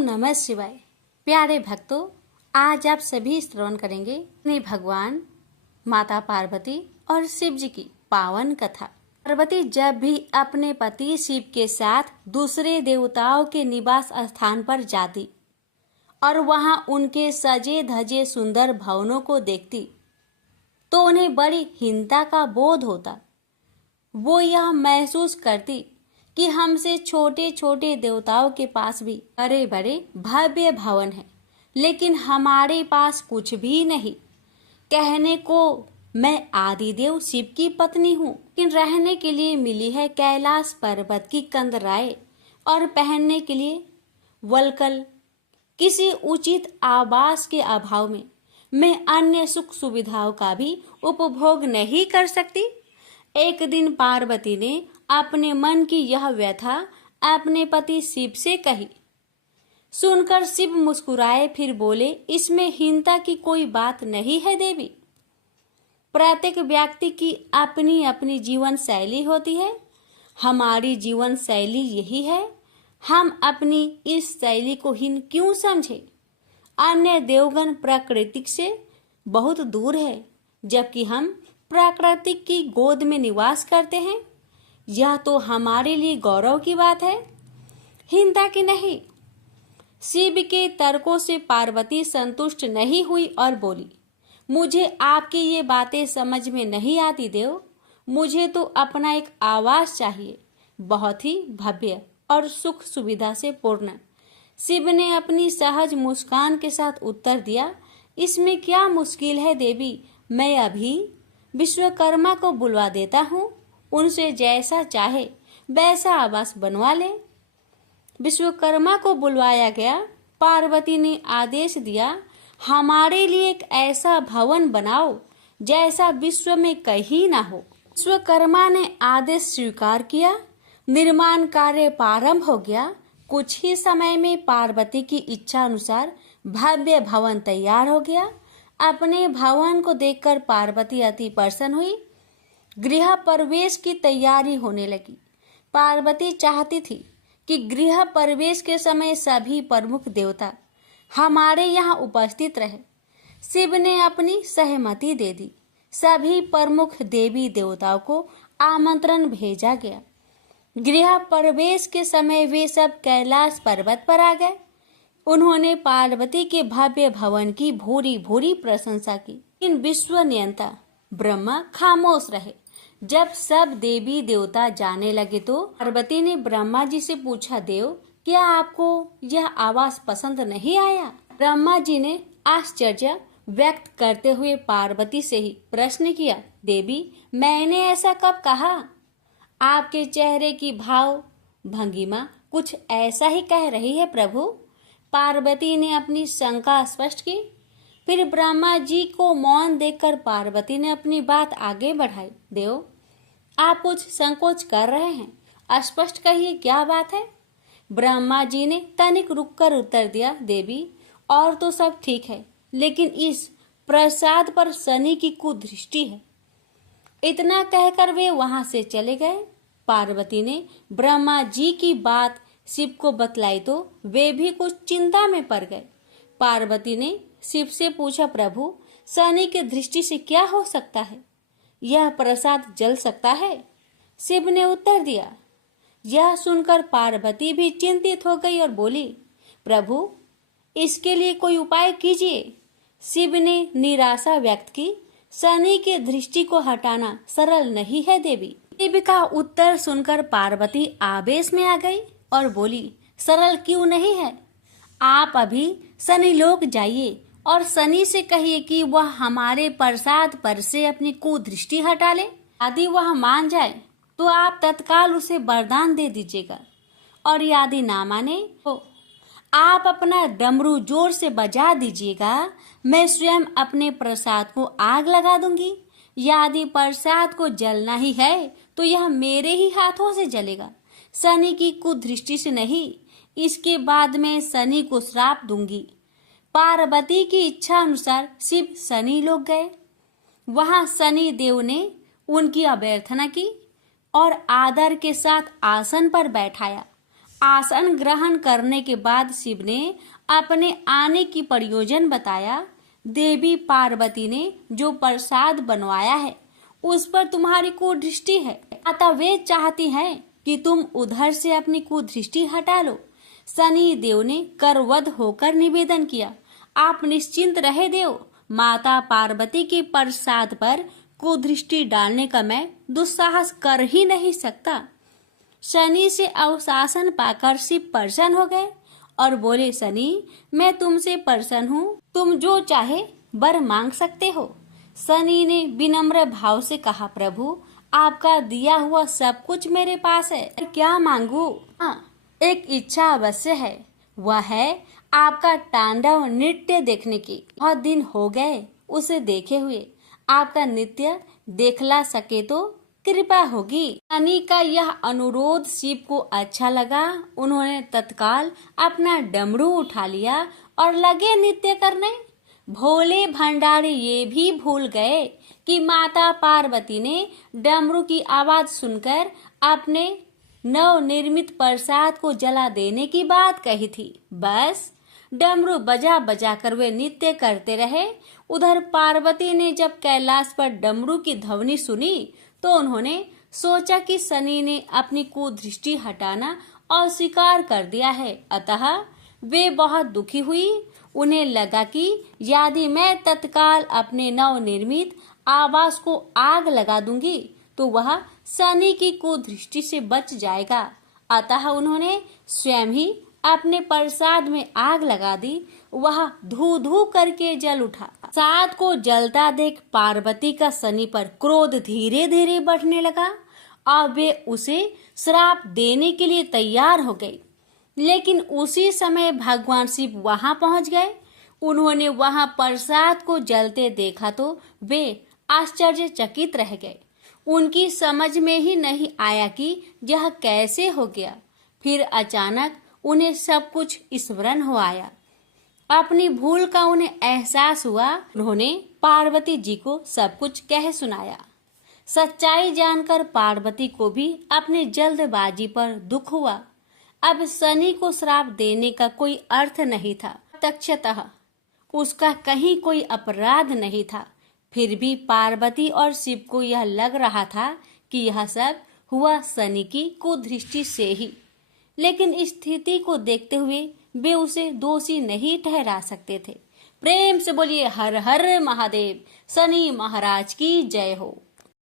नमः शिवाय। प्यारे भक्तों, आज आप सभी श्रवण करेंगे अपने भगवान माता पार्वती और शिव जी की पावन कथा। पार्वती जब भी अपने पति शिव के साथ दूसरे देवताओं के निवास स्थान पर जाती और वहां उनके सजे धजे सुंदर भवनों को देखती तो उन्हें बड़ी हीनता का बोध होता। वो यह महसूस करती कि हमसे छोटे छोटे देवताओं के पास भी बड़े बड़े भव्य भवन हैं, लेकिन हमारे पास कुछ भी नहीं। कहने को मैं आदिदेव शिव की पत्नी हूँ, लेकिन रहने के लिए मिली है कैलाश पर्वत की कंदराएं और पहनने के लिए वल्कल। किसी उचित आवास के अभाव में मैं अन्य सुख सुविधाओं का भी उपभोग नहीं कर सकती। एक दिन पार्वती ने अपने मन की यह व्यथा अपने पति शिव से कही। सुनकर शिव मुस्कुराए, फिर बोले, इसमें हीनता की कोई बात नहीं है देवी। प्रत्येक व्यक्ति की अपनी अपनी जीवन शैली होती है। हमारी जीवन शैली यही है। हम अपनी इस शैली को हीन क्यों समझे? अन्य देवगण प्राकृतिक से बहुत दूर है, जबकि हम प्राकृतिक की गोद में निवास करते हैं। यह तो हमारे लिए गौरव की बात है, हीनता की नहीं। शिव के तर्कों से पार्वती संतुष्ट नहीं हुई और बोली, मुझे आपकी ये बातें समझ में नहीं आती देव। मुझे तो अपना एक आवास चाहिए, बहुत ही भव्य और सुख सुविधा से पूर्ण। शिव ने अपनी सहज मुस्कान के साथ उत्तर दिया, इसमें क्या मुश्किल है देवी। मैं अभी विश्वकर्मा को बुलवा देता हूँ, उनसे जैसा चाहे वैसा आवास बनवा ले। विश्वकर्मा को बुलवाया गया। पार्वती ने आदेश दिया, हमारे लिए एक ऐसा भवन बनाओ जैसा विश्व में कहीं ना हो। विश्वकर्मा ने आदेश स्वीकार किया। निर्माण कार्य प्रारंभ हो गया। कुछ ही समय में पार्वती की इच्छा अनुसार भव्य भवन तैयार हो गया। अपने भवन को देखकर पार्वती अति प्रसन्न हुई। गृह प्रवेश की तैयारी होने लगी। पार्वती चाहती थी कि गृह प्रवेश के समय सभी प्रमुख देवता हमारे यहाँ उपस्थित रहे। शिव ने अपनी सहमति दे दी। सभी प्रमुख देवी देवताओं को आमंत्रण भेजा गया। गृह प्रवेश के समय वे सब कैलाश पर्वत पर आ गए। उन्होंने पार्वती के भव्य भवन की भूरी भूरी प्रशंसा की। इन विश्व नियंता ब्रह्मा खामोश रहे। जब सब देवी देवता जाने लगे तो पार्वती ने ब्रह्मा जी से पूछा, देव, क्या आपको यह आवास पसंद नहीं आया? ब्रह्मा जी ने आश्चर्य व्यक्त करते हुए पार्वती से ही प्रश्न किया, देवी, मैंने ऐसा कब कहा? आपके चेहरे की भाव भंगिमा कुछ ऐसा ही कह रही है प्रभु। पार्वती ने अपनी शंका स्पष्ट की। फिर ब्रह्मा जी को मौन देखकर पार्वती ने अपनी बात आगे बढ़ाई, देव, आप कुछ संकोच कर रहे हैं, स्पष्ट कहिए क्या बात है? ब्रह्मा जी ने तनिक रुककर उत्तर दिया, देवी, और तो सब ठीक है, लेकिन इस प्रसाद पर शनि की कुदृष्टि है। इतना कहकर वे वहां से चले गए। पार्वती ने ब्रह्मा जी की बात शिव को बतलाई तो वे भी कुछ चिंता में पड़ गए। पार्वती ने शिव से पूछा, प्रभु, शनि की दृष्टि से क्या हो सकता है? यह प्रसाद जल सकता है? शिव ने उत्तर दिया। यह सुनकर पार्वती भी चिंतित हो गई और बोली, प्रभु, इसके लिए कोई उपाय कीजिए। शिव ने निराशा व्यक्त की। शनि की दृष्टि को हटाना सरल नहीं है देवी। शिव का उत्तर सुनकर पार्वती आवेश में आ गई और बोली, सरल क्यों नहीं है? आप अभी शनि लोक जाइए और शनि से कहिए कि वह हमारे प्रसाद पर से अपनी कुदृष्टि हटा ले। यदि वह मान जाए तो आप तत्काल उसे वरदान दे दीजिएगा, और यदि ना माने तो आप अपना डमरू जोर से बजा दीजिएगा। मैं स्वयं अपने प्रसाद को आग लगा दूंगी। यदि प्रसाद को जलना ही है तो यह मेरे ही हाथों से जलेगा, शनि की कुदृष्टि से नहीं। इसके बाद मैं शनि को श्राप दूंगी। पार्वती की इच्छा अनुसार शिव शनि लोक गए। वहां शनि देव ने उनकी अभ्यर्थना की और आदर के साथ आसन पर बैठाया। आसन ग्रहण करने के बाद शिव ने अपने आने की प्रयोजन बताया। देवी पार्वती ने जो प्रसाद बनवाया है उस पर तुम्हारी कुदृष्टि है, अतः वे चाहती हैं कि तुम उधर से अपनी कुदृष्टि हटा लो। शनि देव ने करवध होकर निवेदन किया, आप निश्चिंत रहे देव, माता पार्वती के प्रसाद पर कुदृष्टि डालने का मैं दुस्साहस कर ही नहीं सकता। शनि से अवशासन पाकर शिव प्रसन्न हो गए और बोले, शनि मैं तुमसे प्रसन्न हूँ, तुम जो चाहे वर मांग सकते हो। शनि ने विनम्र भाव से कहा, प्रभु आपका दिया हुआ सब कुछ मेरे पास है, क्या मांगू? हाँ, एक इच्छा अवश्य है, वह है आपका तांडव नृत्य देखने की। बहुत दिन हो गए उसे देखे हुए, आपका नृत्य देखला सके तो कृपा होगी। शनि का यह अनुरोध शिव को अच्छा लगा। उन्होंने तत्काल अपना डमरू उठा लिया और लगे नृत्य करने। भोले भंडारी ये भी भूल गए कि माता पार्वती ने डमरू की आवाज सुनकर अपने नवनिर्मित प्रसाद को जला देने की बात कही थी। बस डमरू बजा बजा कर वे नृत्य करते रहे। उधर पार्वती ने जब कैलाश पर डमरू की ध्वनि सुनी तो उन्होंने सोचा कि शनि ने अपनी कुदृष्टि हटाना अस्वीकार कर दिया है, अतः वे बहुत दुखी हुई। उन्हें लगा कि यदि मैं तत्काल अपने नवनिर्मित आवास को आग लगा दूंगी तो वह शनि की कुदृष्टि से बच जाएगा। अतः उन्होंने स्वयं ही अपने प्रसाद में आग लगा दी। वह धू धू करके जल उठा। प्रसाद को जलता देख पार्वती का शनि पर क्रोध धीरे धीरे बढ़ने लगा और वे उसे श्राप देने के लिए तैयार हो गई। लेकिन उसी समय भगवान शिव वहां पहुंच गए। उन्होंने वहां प्रसाद को जलते देखा तो वे आश्चर्यचकित रह गए। उनकी समझ में ही नहीं आया कि यह कैसे हो गया। फिर अचानक उन्हें सब कुछ स्मरण हो आया। अपनी भूल का उन्हें एहसास हुआ। उन्होंने पार्वती जी को सब कुछ कह सुनाया। सच्चाई जानकर पार्वती को भी अपने जल्दबाजी पर दुख हुआ। अब शनि को श्राप देने का कोई अर्थ नहीं था, प्रत्यक्षतः उसका कहीं कोई अपराध नहीं था। फिर भी पार्वती और शिव को यह लग रहा था कि यह सब हुआ शनि की कुदृष्टि से ही। लेकिन इस स्थिति को देखते हुए वे उसे दोषी नहीं ठहरा सकते थे। प्रेम से बोलिए हर हर महादेव, शनि महाराज की जय हो।